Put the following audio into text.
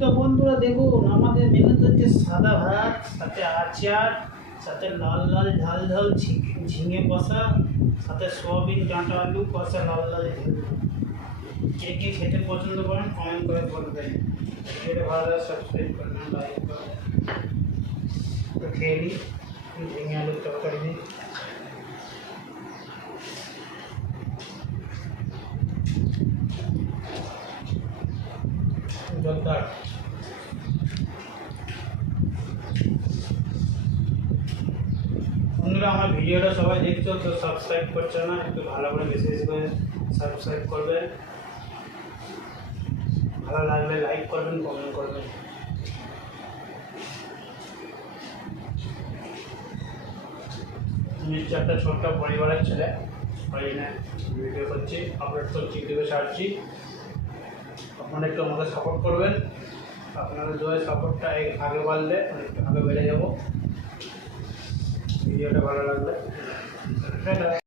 তো বন্ধুরা দেখুন, আমাদের মেনুতে হচ্ছে সাদা ভাত, সাথে আচার, সাথে লাল লাল ঝাল ঝাল ঝিঙে কষা, সাথে সোয়াবিন ডাঁটা আলু কষা লাল লাল ঝাল। কে কে খেতে পছন্দ করেন কমেন্ট করে বলবেন। ভিডিওটা ভালো লাগে সাবস্ক্রাইব করবেন, লাইক করবেন। তো খেয়ে নিই ঝিঙে আলুর তরকারি দিই। জলদার বন্ধুরা, আমার ভিডিওটা সবাই দেখছো তো সাবস্ক্রাইব করছে না, একটু ভালো করে বেশি বেশি করে সাবস্ক্রাইব করবেন। ভালো লাগলে লাইক করবেন, কমেন্ট করবেন। নিশ্চয় একটা ছোট্ট পরিবারের ছেলে, ওই জন্য ভিডিও করছি, আপলোড করছি, ভিডিও ছাড়ছি। আপনারা একটু আমাকে সাপোর্ট করবেন। আপনাদের দোয়ায় সাপোর্টটা আগে বাড়লে অনেকটা আগে বেড়ে যাব। ভিডিওটা ভালো লাগলে